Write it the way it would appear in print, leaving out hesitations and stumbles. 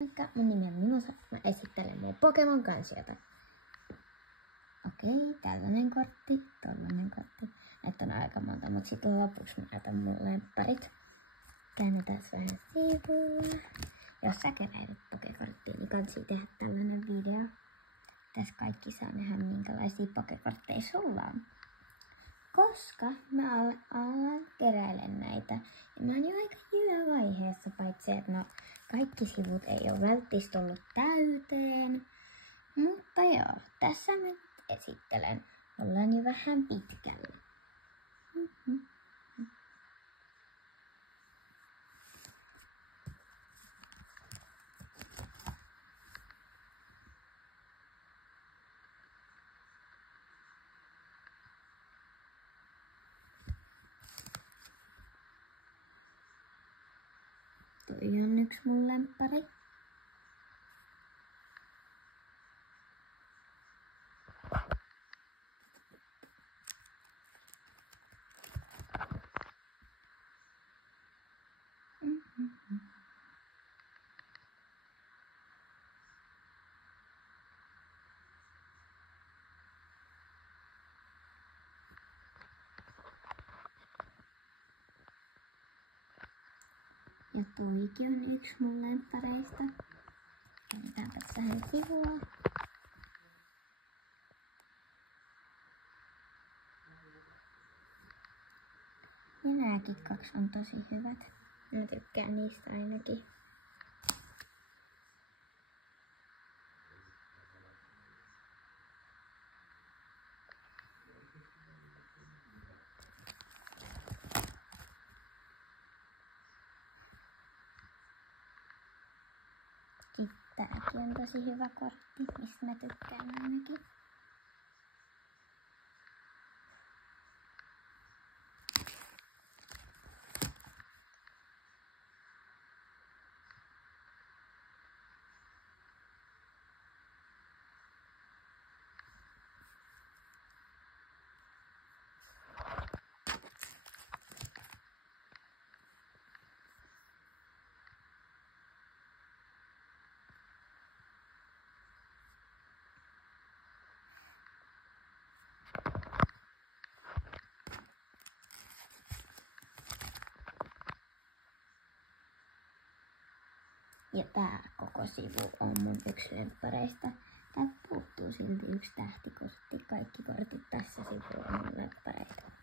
Moikka, mun nimi on Mimosa. Mä esittelen mun Pokemon-kansiota. Okei, tällainen kortti, tollanen kortti. Näitä on aika monta, mutta sitten lopuksi mä näytän mun lempparit. Käännetään vähän sivua. Jos sä keräilet Pokekorttia, niin kansi tehdä tällainen video. Tässä kaikki saa nähdä, minkälaisia Pokekortteja sulla on. Koska mä alan keräilen näitä, ja mä oon jo aika vaiheessa, paitsi että no, kaikki sivut ei ole välttämättä tullut täyteen. Mutta joo, tässä mä esittelen. Ollaan jo vähän pitkällä. Toi on yksi mun lemppari. Ja toikin on yksi mun lemppareista. Käännetäänpä tähän sivua. Ja nääkin kaksi on tosi hyvät. Mä tykkään niistä ainakin. Tääkin on tosi hyvä kortti, mistä mä tykkään ainakin. Ja tää koko sivu on mun yksi lemppareista. Täältä puuttuu silti yksi tähtikortti. Kaikki kortit tässä sivulla on mun lemppareita.